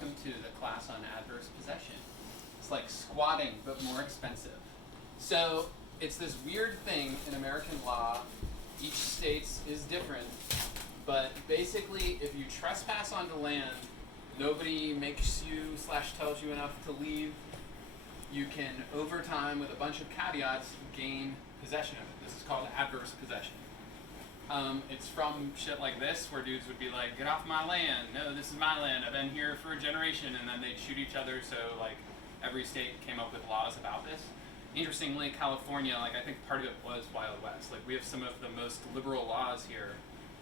welcome to the class on adverse possession. It's like squatting, but more expensive. So it's this weird thing in American law. Each state is different, but basically if you trespass onto land, nobody makes you / tells you enough to leave, you can, over time, with a bunch of caveats, gain possession of it. This is called adverse possession. It's from shit like this, where dudes would be like, get off my land, no, this is my land, I've been here for a generation, and then they'd shoot each other, so like every state came up with laws about this. Interestingly, California, like I think part of it was Wild West. Like we have some of the most liberal laws here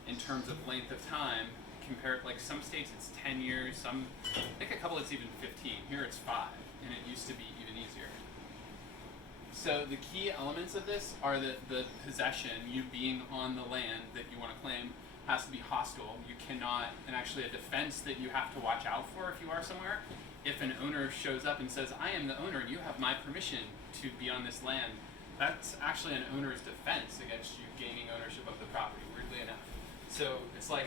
in terms of length of time, compared, like some states it's 10 years, some, I think a couple it's even 15, here it's 5, and it used to be even easier. So the key elements of this are that the possession, you being on the land that you want to claim, has to be hostile. You cannot, and actually a defense that you have to watch out for if you are somewhere, if an owner shows up and says, I am the owner and you have my permission to be on this land, that's actually an owner's defense against you gaining ownership of the property, weirdly enough. So it's like,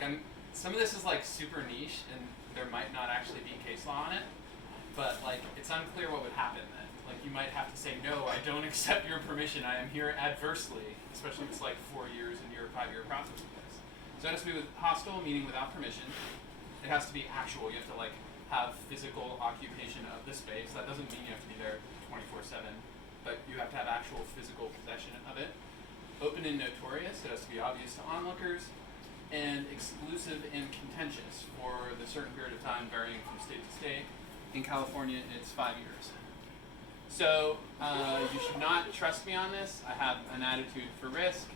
some of this is like super niche and there might not actually be case law on it, but like it's unclear what would happen then. Like you might have to say, no, I don't accept your permission, I am here adversely, especially if it's like 4 years and you're a 5-year process of this. So it has to be with hostile, meaning without permission. It has to be actual, you have to like have physical occupation of the space. That doesn't mean you have to be there 24/7, but you have to have actual physical possession of it. Open and notorious, it has to be obvious to onlookers, and exclusive and contentious for the certain period of time varying from state to state. In California, it's 5 years. So you should not trust me on this. I have an attitude for risk.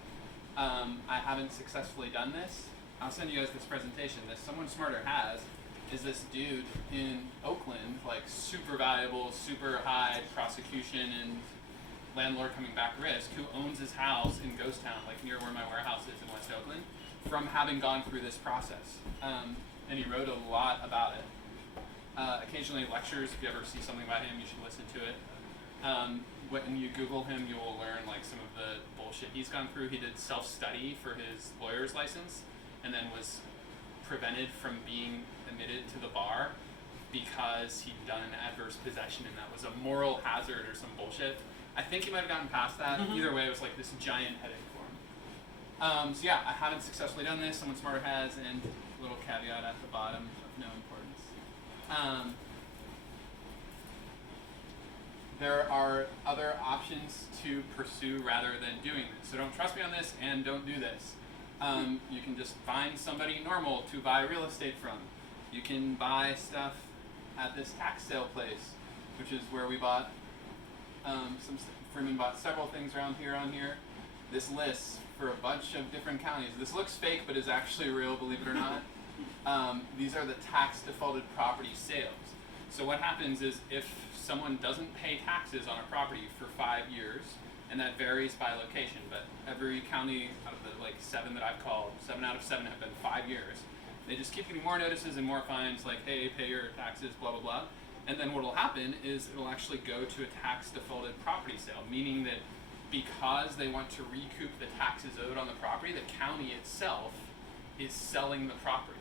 I haven't successfully done this. I'll send you guys this presentation. This Someone Smarter has is this dude in Oakland, like super valuable, super high prosecution and landlord coming back risk, who owns his house in Ghost Town, like near where my warehouse is in West Oakland, from having gone through this process. And he wrote a lot about it. Occasionally lectures, if you ever see something by him, you should listen to it. When you Google him, you will learn like some of the bullshit he's gone through. He did self-study for his lawyer's license and then was prevented from being admitted to the bar because he'd done an adverse possession and that was a moral hazard or some bullshit. I think he might have gotten past that. Either way, it was like this giant headache for him. So yeah, I haven't successfully done this. Someone Smarter has, and a little caveat at the bottom of no importance. There are other options to pursue rather than doing this. So don't trust me on this and don't do this. You can just find somebody normal to buy real estate from. You can buy stuff at this tax sale place, which is where we bought Freeman bought several things around here on here. This list for a bunch of different counties. This looks fake, but is actually real, believe it or not. These are the tax defaulted property sales. So what happens is if someone doesn't pay taxes on a property for 5 years, and that varies by location, but every county out of the like 7 that I've called, 7 out of 7 have been 5 years. They just keep getting more notices and more fines, like, hey, pay your taxes, blah, blah, blah. And then what will happen is it will actually go to a tax defaulted property sale, meaning that because they want to recoup the taxes owed on the property, the county itself is selling the property.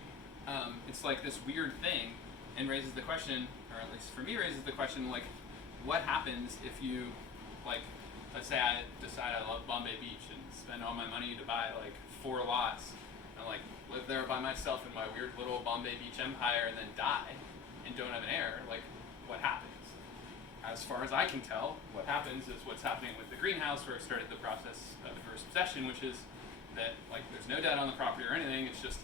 It's like this weird thing, and raises the question, or at least for me raises the question, like, what happens if you, like, let's say I decide I love Bombay Beach and spend all my money to buy like 4 lots and like live there by myself in my weird little Bombay Beach empire and then die and don't have an heir, like what happens? As far as I can tell, what happens is what's happening with the greenhouse where I started the process of adverse possession, which is that like there's no debt on the property or anything, it's just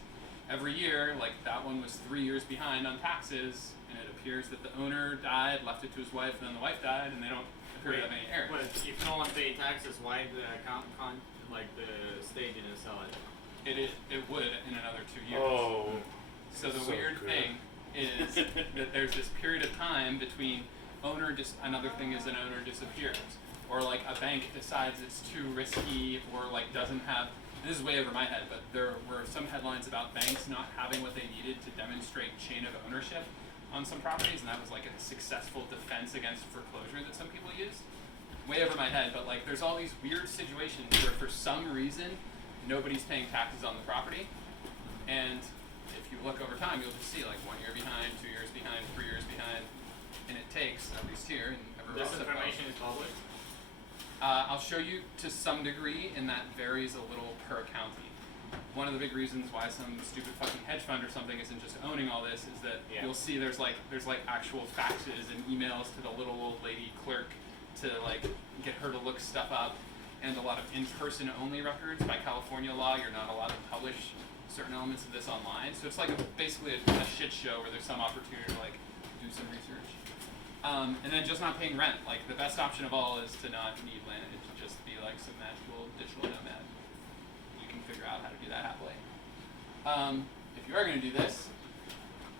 every year, like that one was 3 years behind on taxes and it appears that the owner died, left it to his wife, and then the wife died and they don't appear to have any heirs. But if no one paid taxes, why the the state didn't sell it? It would in another 2 years. Oh. So the weird thing is that there's this period of time between another thing is an owner disappears, or like a bank decides it's too risky, or like doesn't have. This is way over my head, but there were some headlines about banks not having what they needed to demonstrate chain of ownership on some properties, and that was like a successful defense against foreclosure that some people used. Way over my head, but like there's all these weird situations where for some reason nobody's paying taxes on the property, and if you look over time, you'll just see like 1 year behind, 2 years behind, 3 years here and everywhere This else. information is public. I'll show you to some degree, and that varies a little per county. One of the big reasons why some stupid fucking hedge fund or something isn't just owning all this is that you'll see there's like actual faxes and emails to the little old lady clerk to like get her to look stuff up, and a lot of in-person only records. By California law, you're not allowed to publish certain elements of this online. So it's like basically a shit show where there's some opportunity to like do some research. And then just not paying rent. Like the best option of all is to not need land, to just be like some magical digital nomad. You can figure out how to do that happily. If you are going to do this,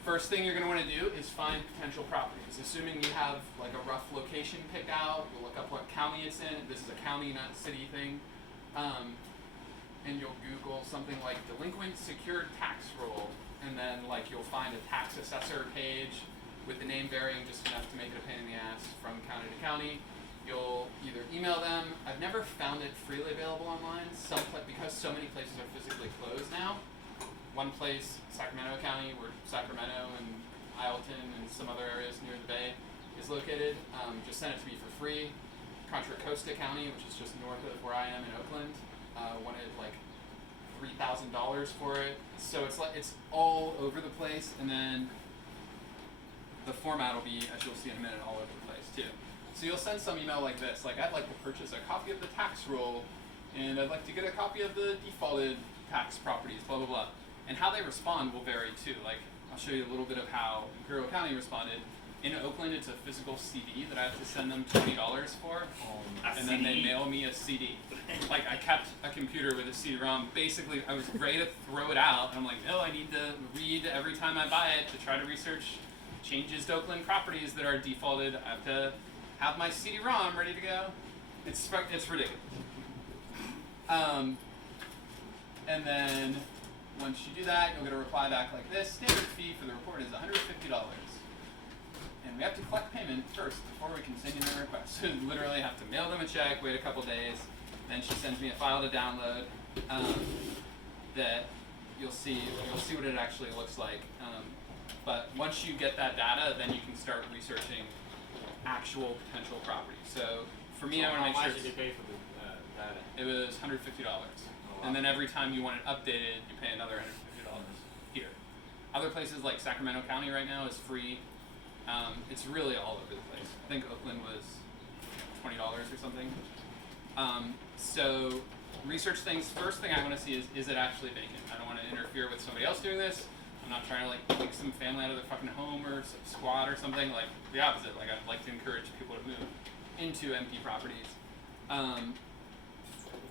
first thing you're going to want to do is find potential properties. Assuming you have like a rough location pick out, you'll look up what county it's in. This is a county, not a city thing. And you'll Google something like delinquent secured tax roll, and then like you'll find a tax assessor page with the name varying just enough to make it a pain in the ass from county to county. You'll either email them. I've never found it freely available online. Because so many places are physically closed now. One place, Sacramento County, where Sacramento and Isleton and some other areas near the bay is located, just sent it to me for free. Contra Costa County, which is just north of where I am in Oakland, wanted like $3,000 for it. So it's all over the place, and then the format will be, as you'll see in a minute, all over the place too. So you'll send some email like this, like I'd like to purchase a copy of the tax roll, and I'd like to get a copy of the defaulted tax properties, blah blah blah. And how they respond will vary too. Like I'll show you a little bit of how Imperial County responded. In Oakland, it's a physical CD that I have to send them $20 for, and then they mail me a CD. Like I kept a computer with a CD-ROM. Basically, I was ready to throw it out, and I'm like, no, I need to read every time I buy it to try to research changes to Oakland properties that are defaulted. I have to have my CD-ROM ready to go. It's ridiculous. And then once you do that, you'll get a reply back like this. Standard fee for the report is $150. And we have to collect payment first before we can send you the request. So literally have to mail them a check, wait a couple days, then she sends me a file to download that you'll see what it actually looks like. But once you get that data, then you can start researching actual potential properties. So for me, I want to make sure. How much did you pay for the data? It was $150. Wow. And then every time you want it updated, you pay another $150 here. Other places like Sacramento County right now is free. It's really all over the place. I think Oakland was $20 or something. So research things. First thing I want to see is it actually vacant? I don't want to interfere with somebody else doing this. I'm not trying to like kick some family out of their fucking home or some squat or something. Like the opposite. Like I'd like to encourage people to move into empty properties.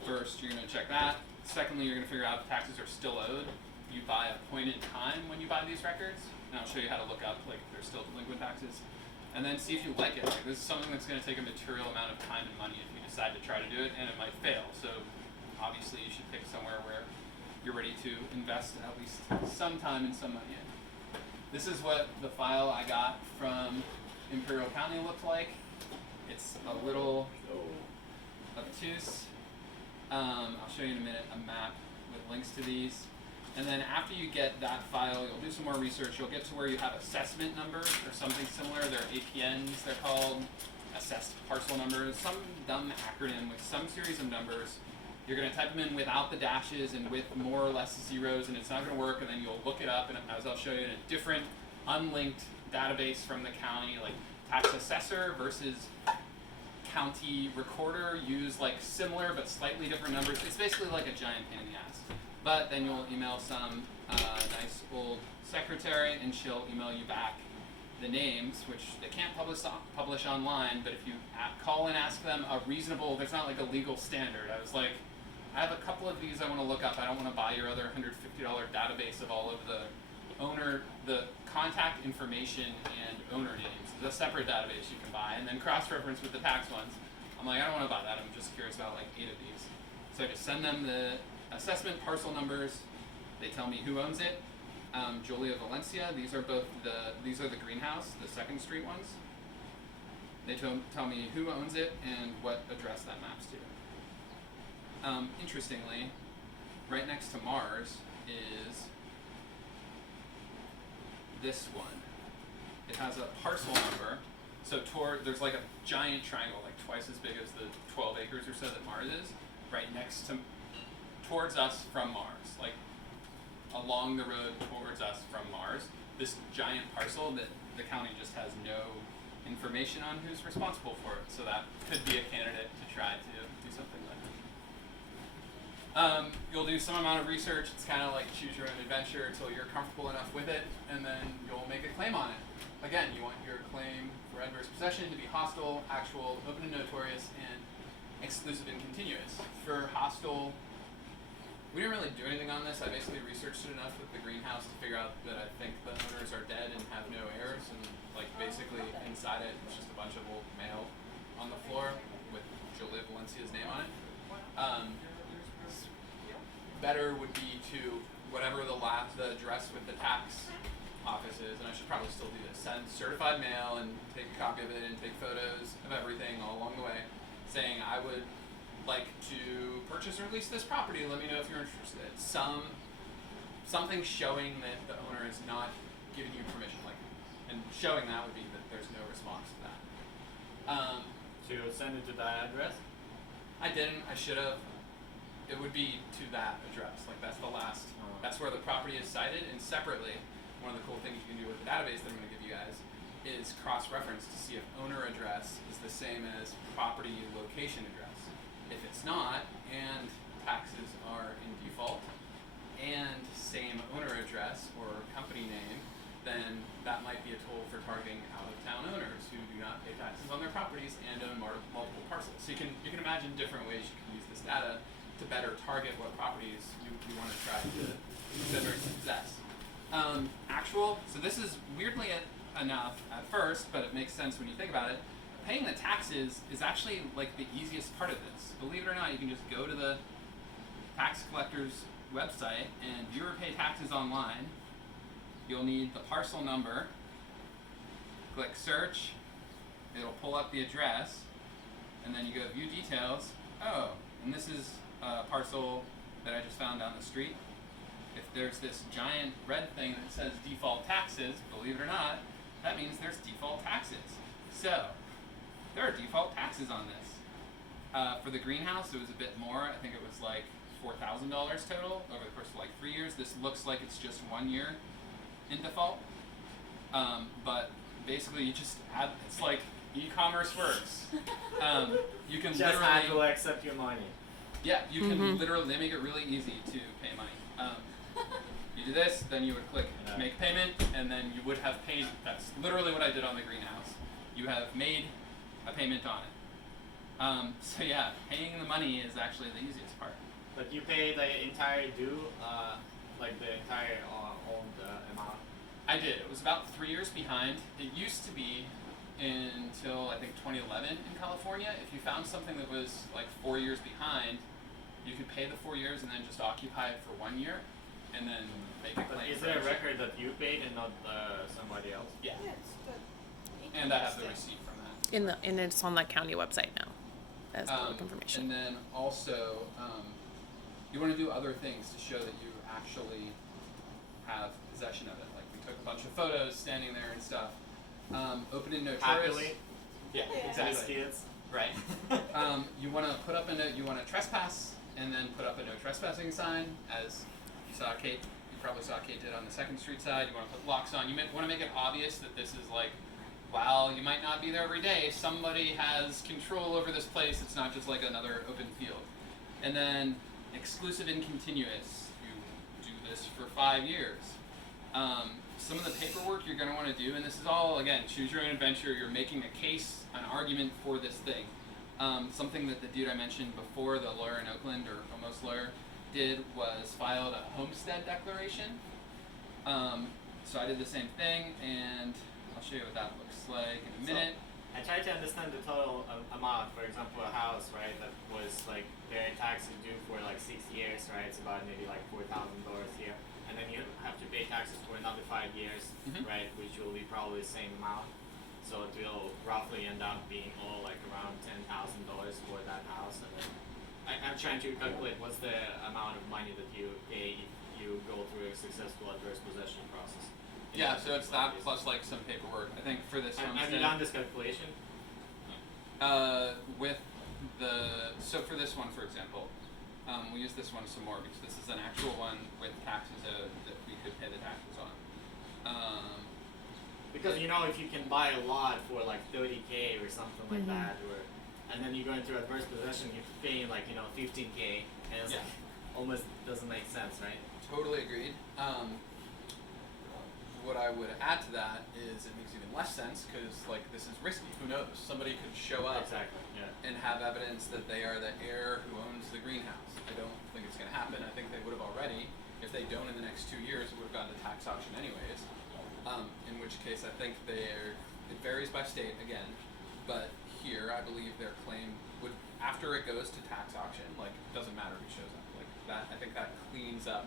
First, you're going to check that. Secondly, you're going to figure out if taxes are still owed. You buy a point in time when you buy these records, and I'll show you how to look up like if they're still delinquent taxes. And then see if you like it. Like this is something that's going to take a material amount of time and money if you decide to try to do it, and it might fail. So obviously you should pick somewhere where you're ready to invest at least some time and some money in. This is what the file I got from Imperial County looked like. It's a little obtuse. I'll show you in a minute a map with links to these. And then after you get that file, you'll do some more research. You'll get to where you have assessment numbers or something similar. They're APNs, they're called. Assessed parcel numbers, some dumb acronym with some series of numbers. You're going to type them in without the dashes and with more or less zeros, and it's not going to work. And then you'll look it up, and as I'll show you, in a different unlinked database from the county, like tax assessor versus county recorder, use like similar but slightly different numbers. It's basically like a giant pain in the ass. But then you'll email some nice old secretary, and she'll email you back the names, which they can't publish online, but if you call and ask them a reasonable, there's not like a legal standard. I was like, I have a couple of these I want to look up. I don't want to buy your other $150 database of all of the contact information and owner names. It's a separate database you can buy, and then cross-reference with the tax ones. I'm like, I don't want to buy that. I'm just curious about like 8 of these. So I just send them the assessment parcel numbers. They tell me who owns it. Julia Valencia. These are the greenhouse, the 2nd Street ones. They tell me who owns it and what address that maps to. Interestingly, right next to Mars is this one. It has a parcel number So there's like a giant triangle, like twice as big as the 12 acres or so that Mars is, right next to, towards us from Mars, like along the road towards us from Mars. This giant parcel that the county just has no information on who's responsible for it. So that could be a candidate to try to do something like that. You'll do some amount of research. It's kind of like choose your own adventure until you're comfortable enough with it, and then you'll make a claim on it. Again, you want your claim for adverse possession to be hostile, actual, open and notorious, and exclusive and continuous. For hostile, we didn't really do anything on this. I basically researched it enough with the greenhouse to figure out that I think the owners are dead and have no heirs, and like basically inside it, it's just a bunch of old mail on the floor with Jolie Valencia's name on it. Better would be to whatever the address with the tax office is, and I should probably still do this. Send certified mail and take a copy of it and take photos of everything all along the way, saying I would like to purchase or lease this property. Let me know if you're interested. Something showing that the owner is not giving you permission, like, and showing that would be that there's no response to that. So you would send it to that address? I didn't. I should have. It would be to that address. Like that's the last. That's where the property is cited. And separately, one of the cool things you can do with the database that I'm going to give you guys is cross-reference to see if owner address is the same as property location address. If it's not, and taxes are in default, and same owner address or company name, then that might be a tool for targeting out-of-town owners who do not pay taxes on their properties and own multiple parcels. So you can imagine different ways you can use this data to better target what properties you want to try to possess. Actual, so this is weirdly enough at first, but it makes sense when you think about it. Paying the taxes is actually like the easiest part of this. Believe it or not, you can just go to the tax collector's website and view or pay taxes online. You'll need the parcel number. Click search. It'll pull up the address, and then you go view details. Oh, and this is a parcel that I just found down the street. If there's this giant red thing that says default taxes, believe it or not, that means there's default taxes. So, there are default taxes on this. For the greenhouse, it was a bit more. I think it was like $4,000 total over the course of like 3 years. This looks like it's just 1 year in default. But basically, you just add, it's like e-commerce works. You can Just literally have to accept your money. Yeah, you can literally, they make it really easy to pay money. You do this, then you would click make payment, and then you would have paid, that's literally what I did on the greenhouse. You have made a payment on it. So yeah, paying the money is actually the easiest part. But you pay the entire due, like the entire owned amount? I did. It was about 3 years behind. It used to be until I think 2011 in California. If you found something that was like 4 years behind, you could pay the 4 years and then just occupy it for 1 year, and then make a But claim. is there a record that you paid and not somebody else? Yeah, Yeah, it's the and I have the e-commerce thing. receipt from that. And it's on the county website now as public information. And then also, you want to do other things to show that you actually have possession of it. Like we took a bunch of photos standing there and stuff. Open and notorious. Happily? Yeah, Yeah. exactly. These kids? Right. You want to put up you want to trespass, and then put up a no trespassing sign, as you saw Kate. You probably saw Kate did on the 2nd Street side. You want to put locks on. You want to make it obvious that this is like, while you might not be there every day, somebody has control over this place. It's not just like another open field. And then exclusive and continuous. You do this for 5 years. Some of the paperwork you're going to want to do, and this is all, again, choose your own adventure. You're making a case, an argument for this thing. Something that the dude I mentioned before, the lawyer in Oakland, or almost lawyer, did was filed a homestead declaration. So I did the same thing, and I'll show you what that looks like in a minute. I tried to understand the total amount. For example, a house, right, that was like their taxes due for like 6 years, right? It's about maybe like $4,000 here, and then you have to pay taxes for another 5 years, right? Which will be probably the same amount. So it will roughly end up being all like around $10,000 for that house, and then I'm trying to calculate what's the amount of money that you pay if you go through a successful adverse possession process. Yeah, so it's that plus like some paperwork. I think for this one. Have you done this calculation? With for this one, for example, we'll use this one some more because this is an actual one with taxes owed that we could pay the taxes on. Because if you can buy a lot for like 30K or something like that, and then you go into adverse possession, you're paying like 15K, and it's like almost doesn't make sense, right? Totally agreed. What I would add to that is it makes even less sense because like this is risky. Who knows? Somebody could show up and have evidence that they are the heir who owns the greenhouse. I don't think it's going to happen. I think they would have already. If they don't in the next 2 years, it would have gone to tax auction anyways. In which case, I think it varies by state again, but here I believe their claim would, after it goes to tax auction, like it doesn't matter who shows up. Like that, I think that cleans up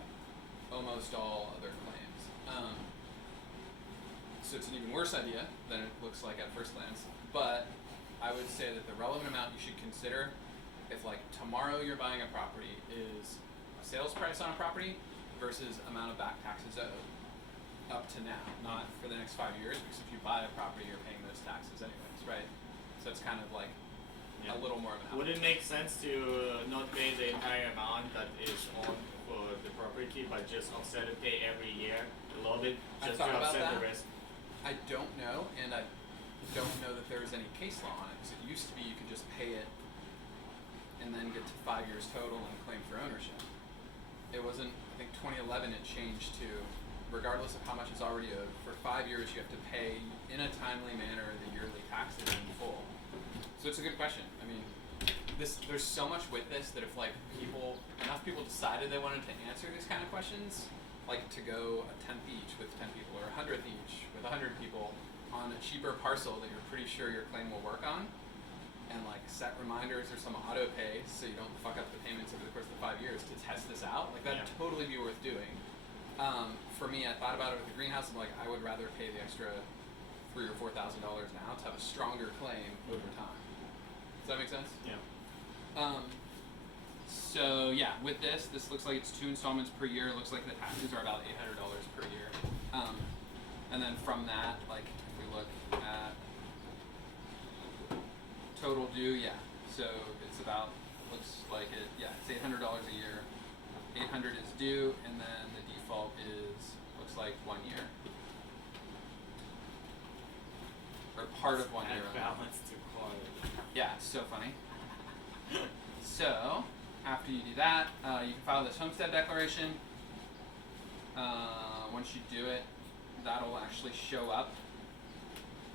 almost all other claims. So it's an even worse idea than it looks like at first glance, but I would say that the relevant amount you should consider, if like tomorrow you're buying a property, is a sales price on a property versus amount of back taxes owed up to now, not for the next 5 years, because if you buy a property, you're paying those taxes anyways, right? So it's kind of like a little more of an Would it make sense to not pay the entire amount that is on for the property, but just offset it, pay every year a little bit, just to offset the risk? I don't know, and I don't know that there is any case law on it, because it used to be you could just pay it and then get to 5 years total and claim for ownership. It wasn't, I think 2011 it changed to, regardless of how much is already owed, for 5 years you have to pay in a timely manner the yearly taxes in full. So it's a good question. I mean, there's so much with this that if like enough people decided they wanted to answer these kind of questions, like to go a 10th each with 10 people or a 100th each with 100 people on a cheaper parcel that you're pretty sure your claim will work on, and like set reminders or some auto pay so you don't fuck up the payments over the course of the 5 years to test this out, like that'd totally be worth doing. For me, I thought about it with the greenhouse. I'm like, I would rather pay the extra $3,000 or $4,000 now to have a stronger claim over time. Does that make sense? Yeah. So yeah, with this looks like it's 2 installments per year. It looks like the taxes are about $800 per year. And then from that, like if we look at total due, so it's about, looks like it's $800 a year. 800 is due, and then the default looks like 1 year. Or part of 1 year. Balance to quality. Yeah, it's so funny. So, after you do that, you can file this homestead declaration. Once you do it, that'll actually show up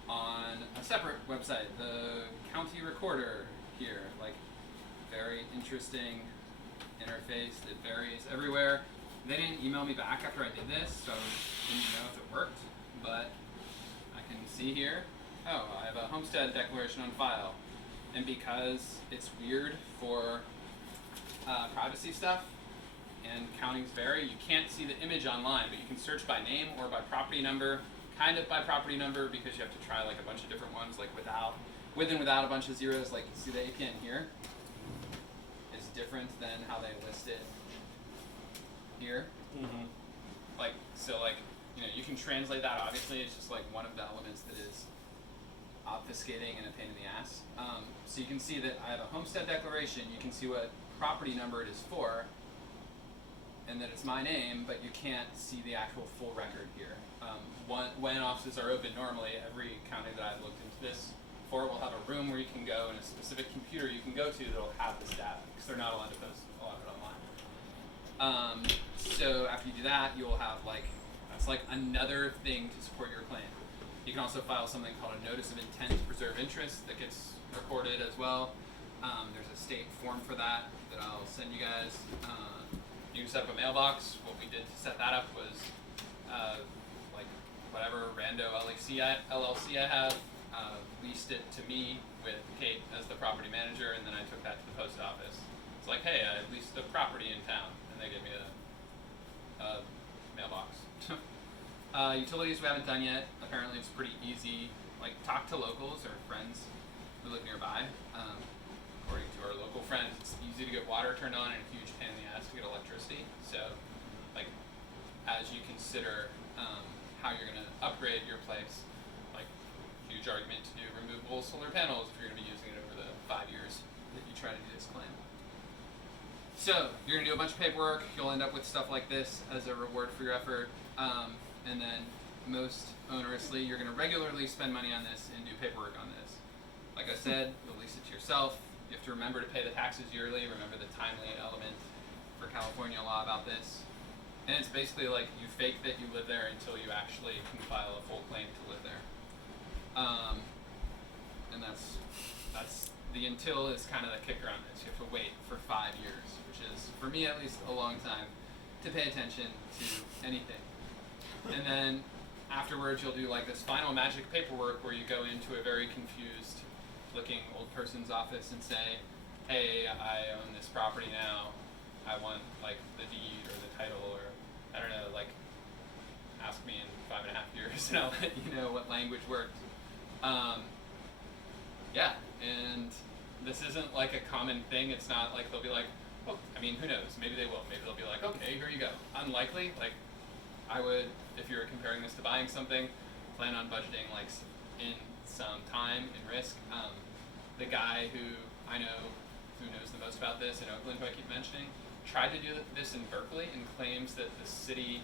on a separate website, the county recorder here. Like, very interesting interface that varies everywhere. They didn't email me back after I did this, so I didn't know if it worked, but I can see here, I have a homestead declaration on file. And because it's weird for privacy stuff, and countings vary, you can't see the image online, but you can search by name or by property number, kind of by property number because you have to try like a bunch of different ones, like with and without a bunch of zeros. Like you see the APN here is different than how they list it here. Like, so like, you can translate that, obviously. It's just like one of the elements that is obfuscating and a pain in the ass. So you can see that I have a homestead declaration. You can see what property number it is for, and that it's my name, but you can't see the actual full record here. When offices are open normally, every county that I've looked into this for will have a room where you can go and a specific computer you can go to that'll have this data, because they're not allowed to post a lot of it online. So after you do that, you'll have that's like another thing to support your claim. You can also file something called a notice of intent to preserve interest that gets recorded as well. There's a state form for that I'll send you guys. You can set up a mailbox. What we did to set that up was whatever rando LLC I have, leased it to me with Kate as the property manager, and then I took that to the post office. It's like, hey, I leased a property in town, and they gave me a mailbox. Utilities we haven't done yet. Apparently it's pretty easy. Like, talk to locals or friends who live nearby. According to our local friends, it's easy to get water turned on and a huge pain in the ass to get electricity. So, like, as you consider how you're going to upgrade your place. Like, huge argument to do removable solar panels if you're going to be using it over the 5 years that you try to do this claim. So you're going to do a bunch of paperwork. You'll end up with stuff like this as a reward for your effort. And then most onerously, you're going to regularly spend money on this and do paperwork on this. Like I said, you'll lease it to yourself. You have to remember to pay the taxes yearly. Remember the timely element for California law about this. And it's basically like you fake that you live there until you actually can file a full claim to live there. And that's the until is kind of the kicker on this. You have to wait for 5 years, which is, for me at least, a long time to pay attention to anything. And then afterwards, you'll do like this final magic paperwork where you go into a very confused looking old person's office and say, hey, I own this property now. I want like the deed or the title, or I don't know, like ask me in 5.5 years and I'll let you know what language works. Yeah, and this isn't like a common thing. It's not like they'll be like, well, I mean, who knows? Maybe they will. Maybe they'll be like, okay, here you go. Unlikely. Like, I would, if you were comparing this to buying something, plan on budgeting like in some time and risk. The guy who I know who knows the most about this in Oakland, who I keep mentioning, tried to do this in Berkeley and claims that the city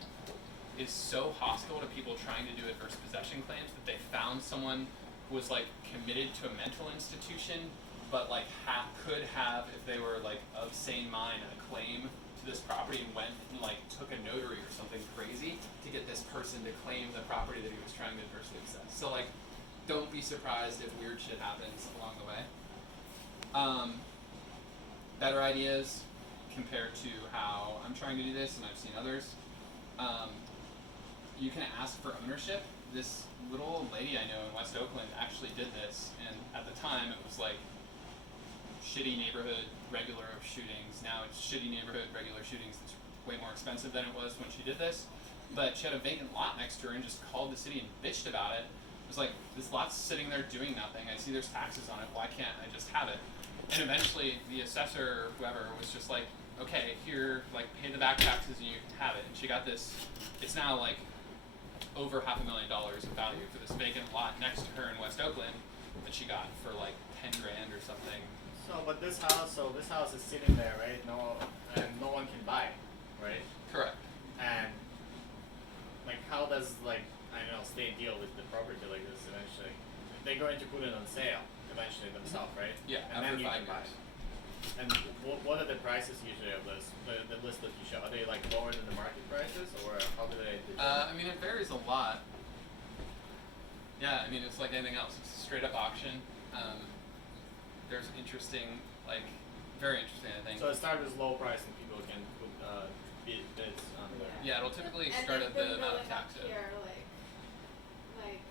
is so hostile to people trying to do adverse possession claims that they found someone who was like committed to a mental institution, but like could have, if they were like of sane mind, a claim to this property, and went and like took a notary or something crazy to get this person to claim the property that he was trying to adversely possess. So like, don't be surprised if weird shit happens along the way. Better ideas compared to how I'm trying to do this, and I've seen others. You can ask for ownership. This little old lady I know in West Oakland actually did this, and at the time it was like shitty neighborhood, regular shootings. Now it's shitty neighborhood, regular shootings. It's way more expensive than it was when she did this. But she had a vacant lot next to her and just called the city and bitched about it. It was like, this lot's sitting there doing nothing. I see there's taxes on it. Why can't I just have it? And eventually the assessor or whoever was just like, okay, here, like, pay the back taxes and you can have it. And she got this, it's now like over $500,000 of value for this vacant lot next to her in West Oakland that she got for like 10 grand or something. But this house is sitting there, right? And no one can buy it, right? Correct. And like, how does like, I don't know, state deal with the property like this eventually? They're going to put it on sale eventually themselves, right? Yeah, and after then you 5 can buy years. it. And what are the prices usually of this? The list that you show, are they like lower than the market prices, or how do they determine? I mean, it varies a lot. Yeah, I mean, it's like anything else. It's a straight up auction. There's interesting, like, very interesting, I think. So it starts with low price and people can put bids on there. Yeah, it'll typically And start at they've the been amount of going up tax owed. here, like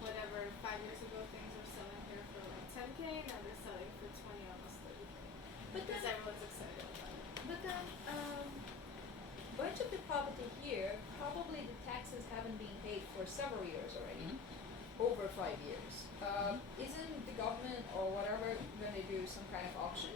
whatever 5 years ago things were selling here for like 10K, now they're selling for 20, almost 30K. But Because then, everyone's excited about it. but then, bunch of the property here, probably the taxes haven't been paid for several years already, over 5 years. Isn't the government or whatever gonna do some kind of auction?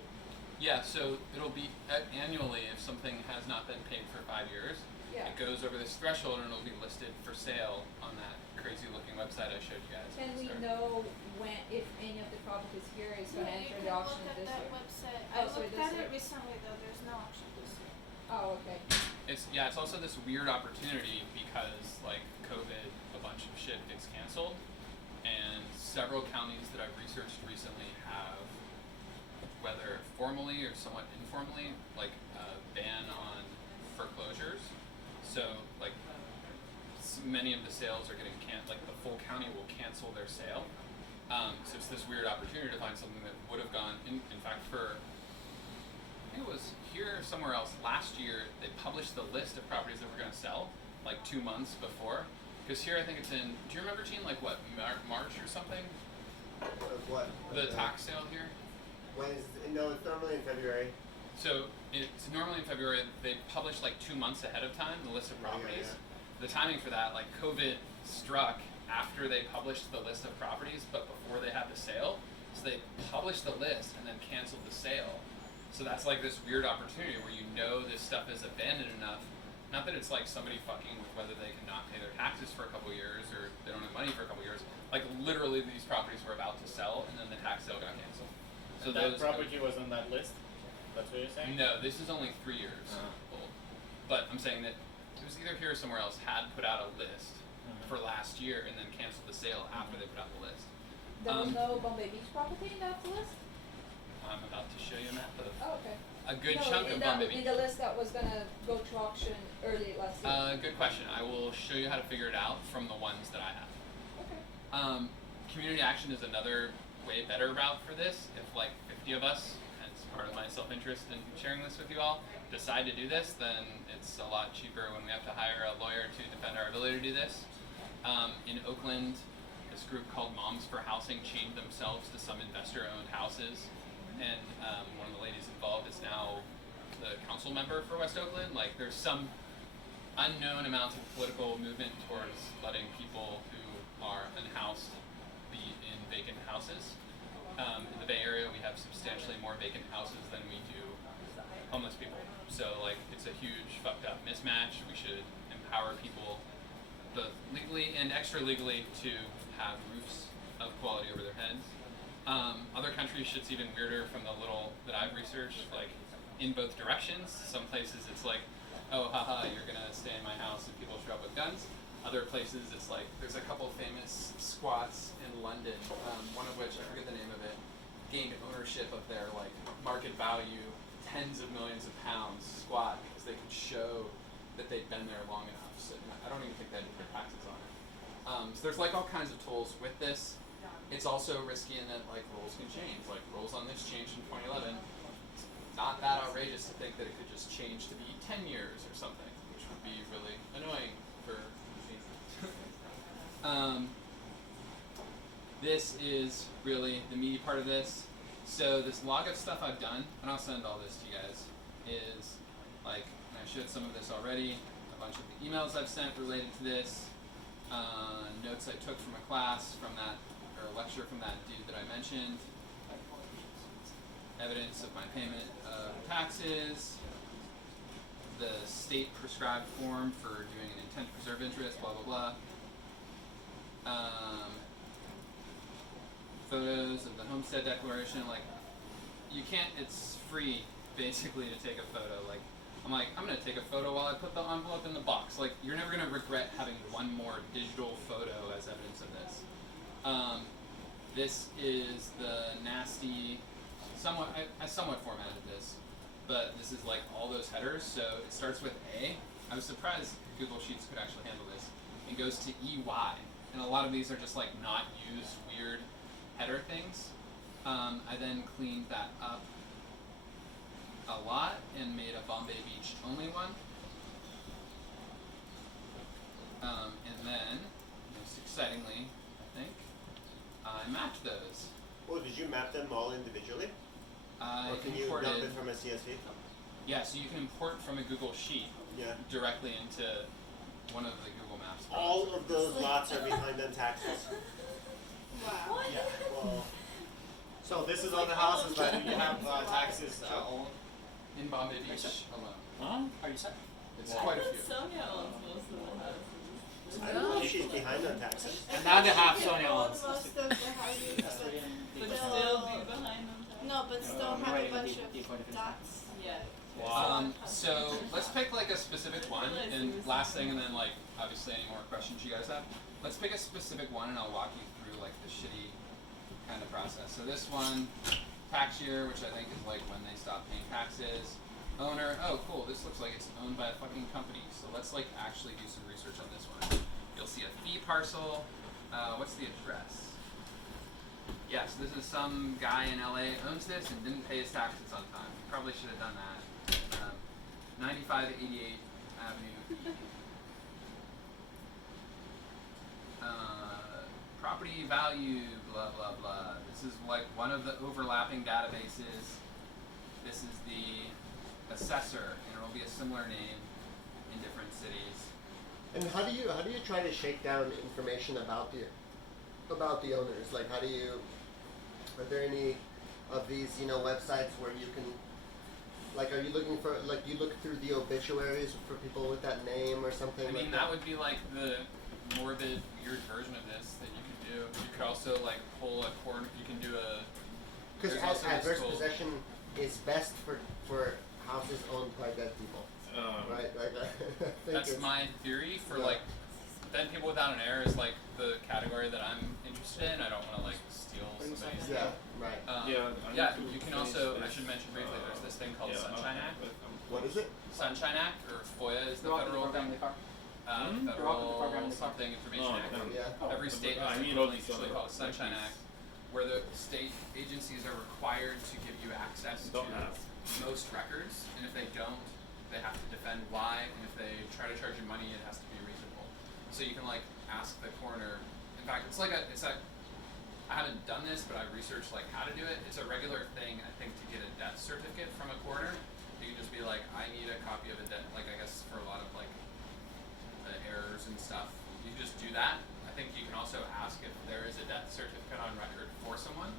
Yeah, so it'll be annually if something has not been paid for 5 years. Yeah. It goes over this threshold and it'll be listed for sale on that crazy looking website I showed you guys. at Can the we start. know when, if any of the properties here is gonna enter the auction this You can look at that year? website. Oh, I so looked this at year. it recently though, there's no auction this year. Oh, okay. It's also this weird opportunity because like COVID, a bunch of shit gets canceled, and several counties that I've researched recently have, whether formally or somewhat informally, like a ban on foreclosures. So like many of the sales are getting like the full county will cancel their sale. So it's this weird opportunity to find something that would have gone in fact for, I think it was here or somewhere else last year, they published the list of properties that were going to sell like 2 months before. Because here I think it's in, do you remember, Gene, like what, March or something? Of what? The tax sale here? When is, no, it's normally in February. So it's normally in February. They publish like 2 months ahead of time the list of properties. Yeah. The timing for that, like COVID struck after they published the list of properties, but before they had the sale. So they published the list and then canceled the sale. So that's like this weird opportunity where you know this stuff is abandoned enough Not that it's like somebody fucking with whether they can not pay their taxes for a couple years or they don't have money for a couple years. Like literally, these properties were about to sell, and then the tax sale got canceled. So And that those property was on that list? That's what you're saying? No, this is only 3 years old. But I'm saying that it was either here or somewhere else had put out a list for last year and then canceled the sale after they put out the list. There was no Bombay Beach property in that list? I'm about to show you a map of Oh, okay. a good no, chunk in of that, Bombay in Beach. the list that was gonna go to auction early last year. Good question. I will show you how to figure it out from the ones that I have. Okay. Community action is another way better route for this. If like 50 of us, hence part of my self-interest in sharing this with you all, decide to do this, then it's a lot cheaper when we have to hire a lawyer to defend our ability to do this. In Oakland, this group called Moms for Housing chained themselves to some investor-owned houses, and one of the ladies involved is now the council member for West Oakland. Like, there's some unknown amount of political movement towards letting people who are unhoused be in vacant houses. In the Bay Area, we have substantially more vacant houses than we do homeless people. So, like, it's a huge fucked up mismatch. We should empower people, both legally and extra legally, to have roofs of quality over their heads. Other countries, shit's even weirder from the little that I've researched, like, in both directions. Some places it's like, oh, haha, you're gonna stay in my house and people show up with guns. Other places it's like, there's a couple famous squats in London, one of which, I forget the name of it, gained ownership of their like market value, tens of millions of pounds squat because they could show that they'd been there long enough. So I don't even think they had to pay taxes on it. So there's like all kinds of tools with this. It's also risky in that like rules can change. Like rules on this changed in 2011. It's not that outrageous to think that it could just change to be 10 years or something, which would be really annoying for me. This is really the meaty part of this. So this log of stuff I've done, and I'll send all this to you guys, is like, and I showed some of this already, a bunch of the emails I've sent related to this, notes I took from a class from that, or a lecture from that dude that I mentioned, evidence of my payment of taxes, the state prescribed form for doing an intent to preserve interest, blah blah blah. Photos of the homestead declaration, like, you can't, it's free basically to take a photo. Like, I'm gonna take a photo while I put the envelope in the box. Like, you're never gonna regret having one more digital photo as evidence of this. This is the nasty, I somewhat formatted this, but this is like all those headers. So it starts with A. I was surprised Google Sheets could actually handle this. It goes to EY, and a lot of these are just like not used weird header things. I then cleaned that up a lot and made a Bombay Beach only one. And then, most excitingly, I think, I mapped those. Well, did you map them all individually? I Or can you imported, dump it from a CSV? yeah, so you can import from a Google Sheet Yeah. directly into one of the Google Maps. All products. of those lots are behind on taxes. Wow. Yeah. Well, So this is all the houses that you have taxes on. In Bombay Beach alone. Are you set? It's quite a few. Sonia owns most of the houses. I don't think she's behind on taxes. And now they have You Sonia own owns. most of the houses, But still be behind them. no, but still I'm have ready a for bunch the of point of dots. Yeah. So let's pick like a specific one, and last thing, and then like obviously any more questions you guys have. Let's pick a specific one, and I'll walk you through like the shitty kind of process. So this one, tax year, which I think is like when they stop paying taxes. Owner, oh cool, this looks like it's owned by a fucking company. So let's like actually do some research on this one. You'll see a fee parcel. What's the address? Yes, this is some guy in LA owns this and didn't pay his taxes on time. Probably should have done that. 9588 Avenue. Property value, blah blah blah. This is like one of the overlapping databases. This is the assessor, and it'll be a similar name in different cities. And how do you try to shake down information about the owners? Like, how do you? Are there any of these websites where you can Like, are you looking for, like, you look through the obituaries for people with that name or something I like mean, that would be like the morbid, weird version of this that you could do. You could also like pull a corner. You can do a. Because There's also this adverse tool- possession is best for houses owned by dead people, right? Like, I think That's it's, my theory for Yeah. like. Dead people without an heir is like the category that I'm interested in. I don't want to like steal somebody's. yeah, right. Yeah, you can also. I should mention briefly. There's this thing called Sunshine Act. What is it? Sunshine Act, or FOIA is the You're welcome federal to program thing. the car. Hmm? You're welcome to program Federal the car. something information act. Yeah. Every state has I a need all equivalent, these usually other called Sunshine things. Act, where the state agencies are required to give you access Don't to ask. most records, and if they don't, they have to defend why, and if they try to charge you money, it has to be reasonable. So you can like ask the coroner. In fact, it's like I haven't done this, but I've researched like how to do it. It's a regular thing, I think, to get a death certificate from a coroner. You can just be like, I need a copy of a death. Like I guess for a lot of like the errors and stuff, you can just do that. I think you can also ask if there is a death certificate on record for someone.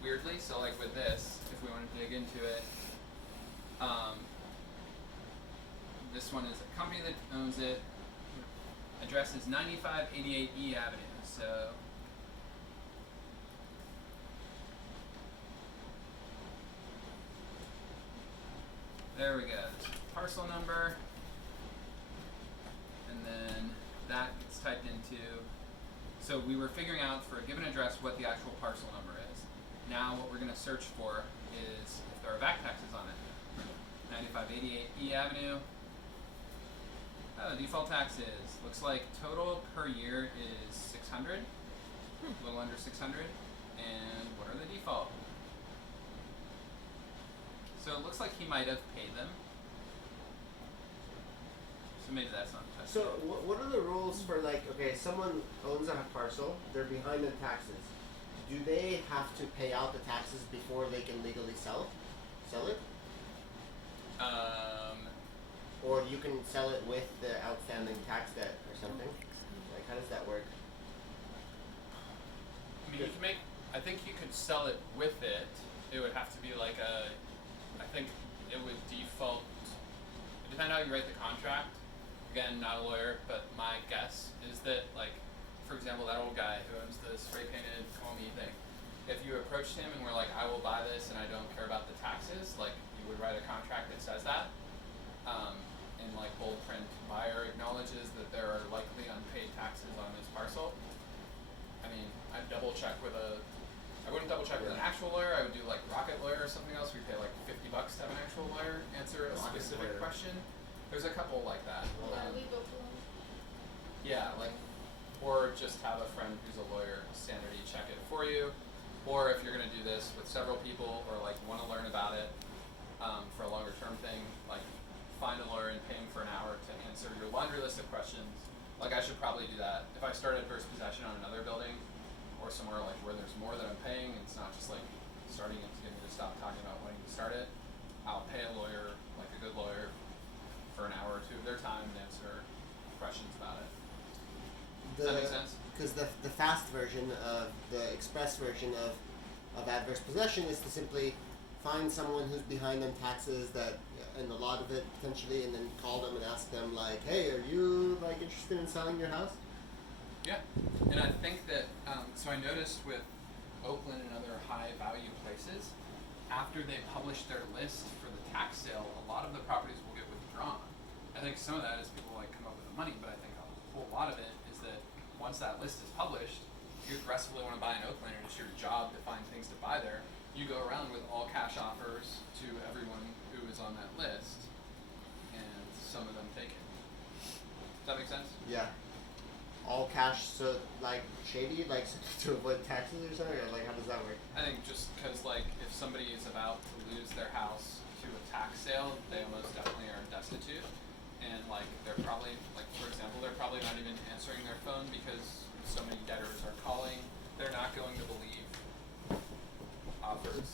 Weirdly, so like with this, if we want to dig into it, this one is a company that owns it. Address is 9588 E Avenue. So there we go. Parcel number, and then that gets typed into. So we were figuring out for a given address what the actual parcel number is. Now what we're going to search for is if there are back taxes on it. 9588 E Avenue. Oh, the default tax is, looks like total per year is 600, a little under 600, and what are the default? So it looks like he might have paid them. So maybe that's not touched. So what are the rules for, like, okay, someone owns a parcel, they're behind in taxes. Do they have to pay out the taxes before they can legally sell it? Or you can sell it with the outstanding tax debt or something? Like, how does that work? I mean, you can make. I think you could sell it with it. It would have to be like a. I think it would default. It depends how you write the contract. Again, not a lawyer, but my guess is that, like, for example, that old guy who owns the spray painted Call Me thing. If you approached him and were like, "I will buy this and I don't care about the taxes," like, you would write a contract that says that. In like bold print, buyer acknowledges that there are likely unpaid taxes on this parcel. I mean, I'd double check with I wouldn't double check with an actual lawyer. I would do like Rocket Lawyer or something else. We pay like $50 to have an actual lawyer answer a Rocket specific Lawyer. question. There's a couple like that. Legal form. Yeah, like, or just have a friend who's a lawyer sanity check it for you. Or if you're gonna do this with several people or like want to learn about it for a longer term thing, like find a lawyer and pay him for an hour to answer your laundry list of questions. Like I should probably do that. If I start adverse possession on another building or somewhere like where there's more that I'm paying, it's not just like starting it to get me to stop talking about wanting to start it. I'll pay a lawyer, like a good lawyer, for an hour or two of their time and answer questions about it. Does that make sense? Because the fast version of the express version of adverse possession is to simply find someone who's behind on taxes that, and a lot of it potentially, and then call them and ask them like, hey, are you like interested in selling your house? Yeah, and I think that, so I noticed with Oakland and other high value places, after they publish their list for the tax sale, a lot of the properties will get withdrawn. I think some of that is people like come up with the money, but I think a whole lot of it is that once that list is published, if you aggressively want to buy in Oakland and it's your job to find things to buy there, you go around with all cash offers to everyone who is on that list, and some of them take it. Does that make sense? Yeah. All cash, so like shady, like to avoid taxes or something, or like how does that work? I think just because, like, if somebody is about to lose their house to a tax sale, they almost definitely are destitute. And, like, they're probably, like, for example, they're probably not even answering their phone because so many debtors are calling. They're not going to believe offers.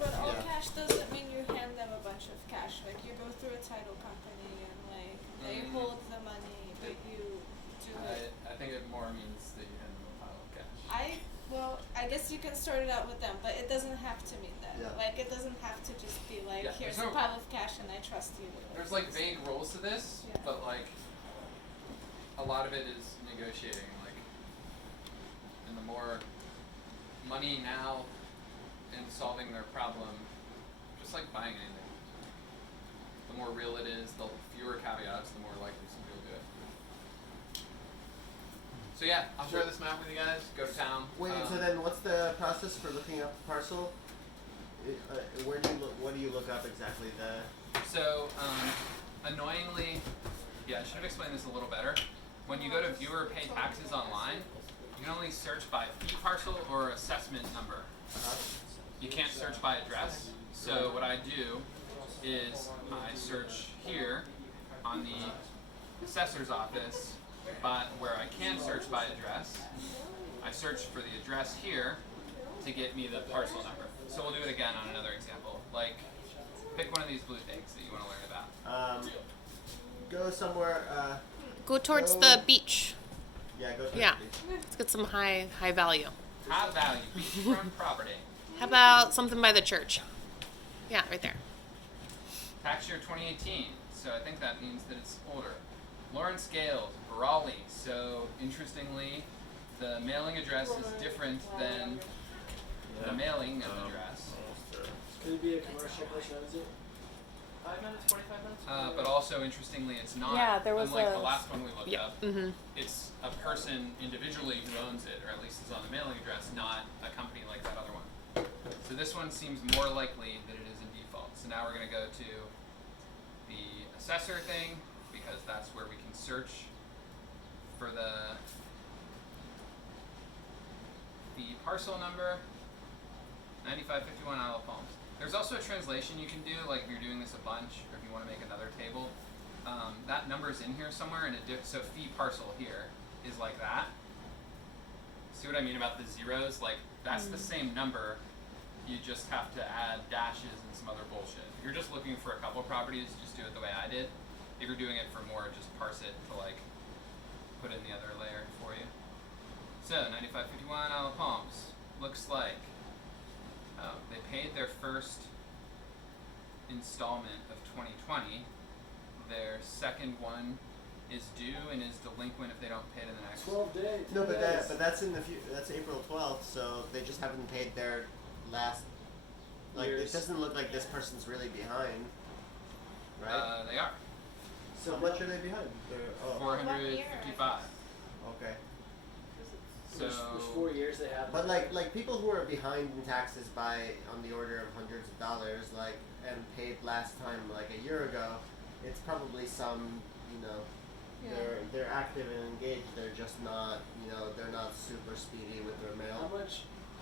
But all Yeah. cash doesn't mean you hand them a bunch of cash. Like you go through a title company and like they hold the money, but you do it. I think it more means that you hand them a pile of cash. I guess you can sort it out with them, but it doesn't have to mean that. Yeah. Like, it doesn't have to just be like, Yeah, here's there's a no- pile of cash and I trust you. There's like vague rules to this, Yeah. but like a lot of it is negotiating. Like, and the more money now in solving their problem, just like buying anything, the more real it is, the fewer caveats, the more likely somebody will do it. So yeah, I'll share this map with you guys. Go to town. Wait, so then what's the process for looking up the parcel? Where do you look? What do you look up exactly? So, annoyingly, yeah, I should have explained this a little better. When you go to view or pay taxes online, you can only search by fee parcel or assessment number. You can't search by address. So what I do is I search here on the assessor's office, but where I can search by address, I search for the address here to get me the parcel number. So we'll do it again on another example. Like, pick one of these blue things that you want to learn about. Go somewhere. Go towards Go- the beach. Yeah, go to Yeah. the beach. Let's get some high value. High value beachfront property. How about something by the church? Yeah, right there. Tax year 2018. So I think that means that it's older. Lawrence Gales, Brawley. So interestingly, the mailing address is different than the mailing of address. Could it be a commercial person owns it? 5 minutes, 45 minutes? But also interestingly, it's not. Yeah, there was unlike a- the last one we looked Yeah. up. Mm-hmm. It's a person individually who owns it, or at least is on the mailing address, not a company like that other one. So this one seems more likely that it is in default. So now we're going to go to the assessor thing, because that's where we can search for the parcel number, 9551 Isle of Palms. There's also a translation you can do, like if you're doing this a bunch, or if you want to make another table. That number's in here somewhere, and so fee parcel here is like that. See what I mean about the zeros? Like, that's the same number, you just have to add dashes and some other bullshit. If you're just looking for a couple properties, just do it the way I did. If you're doing it for more, just parse it to like, put in the other layer for you. So, 9551 Isle of Palms, looks like, they paid their first installment of 2020. Their second one is due and is delinquent if they don't pay it in the next. 12 days. No, but 10 days. that's in the that's April 12th, so they just haven't paid their last. Like, Years. it doesn't look like this person's really behind, right? They are. So how much are they behind? They're, oh, 455. okay. So, There's 4 years they have. But like people who are behind in taxes by on the order of hundreds of dollars, like, and paid last time like a year ago, it's probably some, they're active and engaged. They're just not, they're not super speedy with their How mail.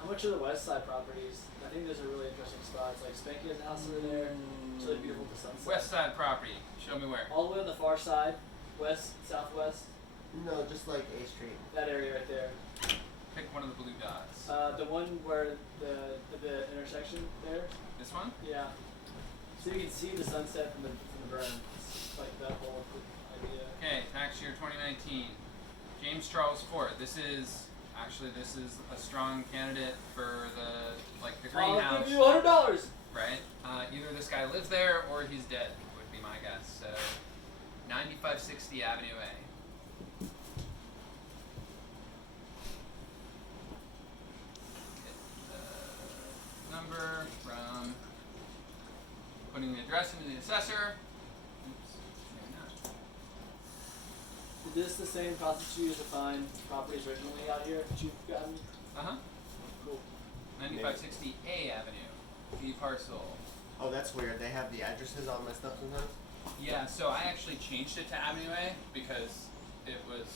much are the west side properties? I think those are really interesting spots. Like Spanky has a house over there. It's really beautiful with the sunset. West Side property. Show me where. All the way on the far side, west, southwest, No, just like A Street. that area right there. Pick one of the blue dots. The one where the intersection there. This one? Yeah. So you can see the sunset from the berm. It's like that whole idea. Okay, tax year 2019. James Charles Ford. This is a strong candidate for the I'll greenhouse, give you $100. right? Either this guy lives there or he's dead, would be my guess. So, 9560 Avenue A. Get the number from putting the address into the assessor. Oops, maybe not. Is this the same process you used to find properties originally out here that you've gotten? Uh-huh. Cool. 9560 A Avenue. The parcel. Oh, that's weird. They have the addresses all messed up sometimes. Yeah, so I actually changed it to Avenue A because it was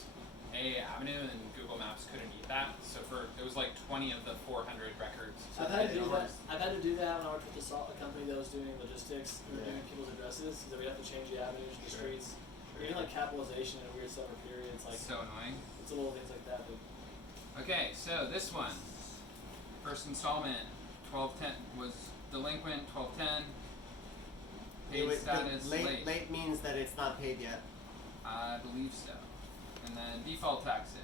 A Avenue and Google Maps couldn't eat that. So it was like 20 of the 400 records. So I've had to they do didn't that. I've had to do that when I worked with a company that was doing logistics and doing people's addresses. So we have to change the avenues, the streets, or even like capitalization and weird stuff or periods. Like So annoying. it's little things like that. But Okay, so this one, first installment, 1210 was delinquent, 1210. Paid Wait, status late. Late means that it's not paid yet. I believe so. And then default taxes.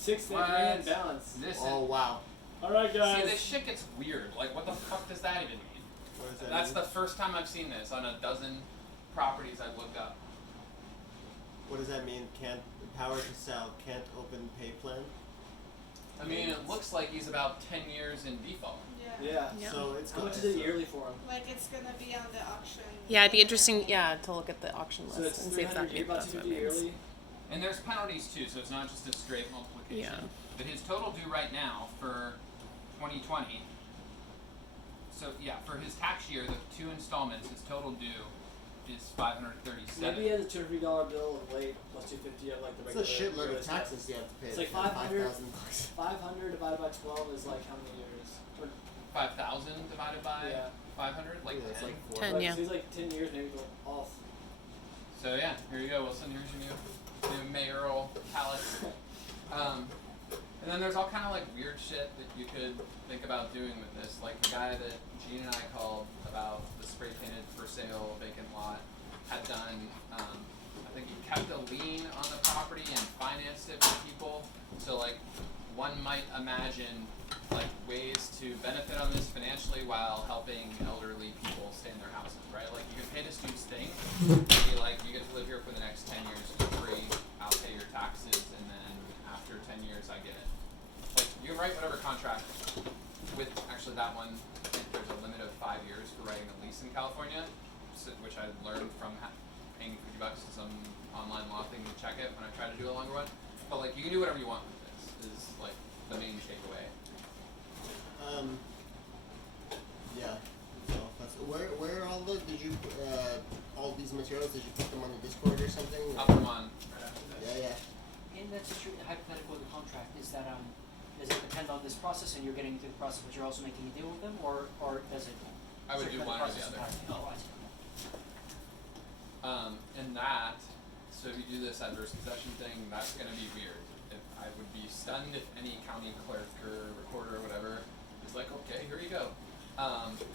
$6 What? grand balance. This Oh is wow. All right, guys. See, this shit gets weird. Like, what the fuck does that even mean? What does that That's mean? the first time I've seen this on a dozen properties I've looked up. What does that mean? Can't power to sell, can't open pay plan? I mean, it looks like he's about 10 years in default. Yeah. Yeah. So it's How much is it yearly for him? Like it's gonna be on the auction. Yeah, it'd be interesting. Yeah, to look at the auction So list it's and see if that 300 about that's what 250 it means. yearly. And there's penalties too, so it's not just a straight multiplication. Yeah. But his total due right now for 2020, so yeah, for his tax year, the 2 installments, his total due is $537. Maybe he has a $250 bill of late plus 250 of like the It's a regular. shitload of regular stuff. taxes you have to pay. It's like 500. 500 divided by 12 is like how many years? Or, 5,000 divided by Yeah. 500, like Yeah, it's 10. like 4. 10, like, yeah. So he's like 10 years maybe off. So yeah, here you go, Wilson. Here's your new mayoral palette. And then there's all kind of like weird shit that you could think about doing with this. Like the guy that Gene and I called about the spray painted for sale vacant lot had done. I think he kept a lien on the property and financed it for people. So like one might imagine like ways to benefit on this financially while helping elderly people stay in their houses, right? Like you could pay this dude's thing, be like you get to live here for the next 10 years for free. I'll pay your taxes, and then after 10 years, I get it. Like you can write whatever contract with actually that one. I think there's a limit of 5 years for writing a lease in California, which I learned from paying $50 to some online law thing to check it when I tried to do a longer one. But like you can do whatever you want with this. Is like the main takeaway. Yeah. So that's where all the did you all these materials, did you put them on the Discord or something? I'll put 'em on right after this. Yeah, yeah. In that situation, hypothetical of the contract, is that does it depend on this process and you're getting into the process but you're also making a deal with them, or does it I would do circumvent one or the process other. entirely? Oh, I see. And that, so if you do this adverse possession thing, that's gonna be weird. If I would be stunned if any county clerk or recorder or whatever is like, okay, here you go.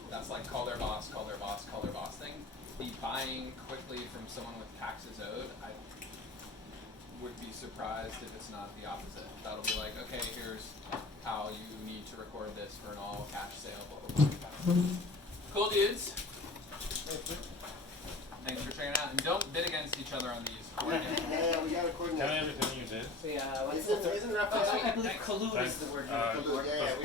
That's like call their boss thing. The buying quickly from someone with taxes owed, I would be surprised if it's not the opposite. That'll be like, okay, here's how you need to record this for an all cash sale, blah, blah, blah. Cool dudes. Thanks for checking it out. And don't bid against each other on these. Coordinate. Yeah, we gotta coordinate. Tell me everything you did. So yeah, what's Isn't the Raphael? I believe collude is the word. Thanks. you're looking for. Yeah, we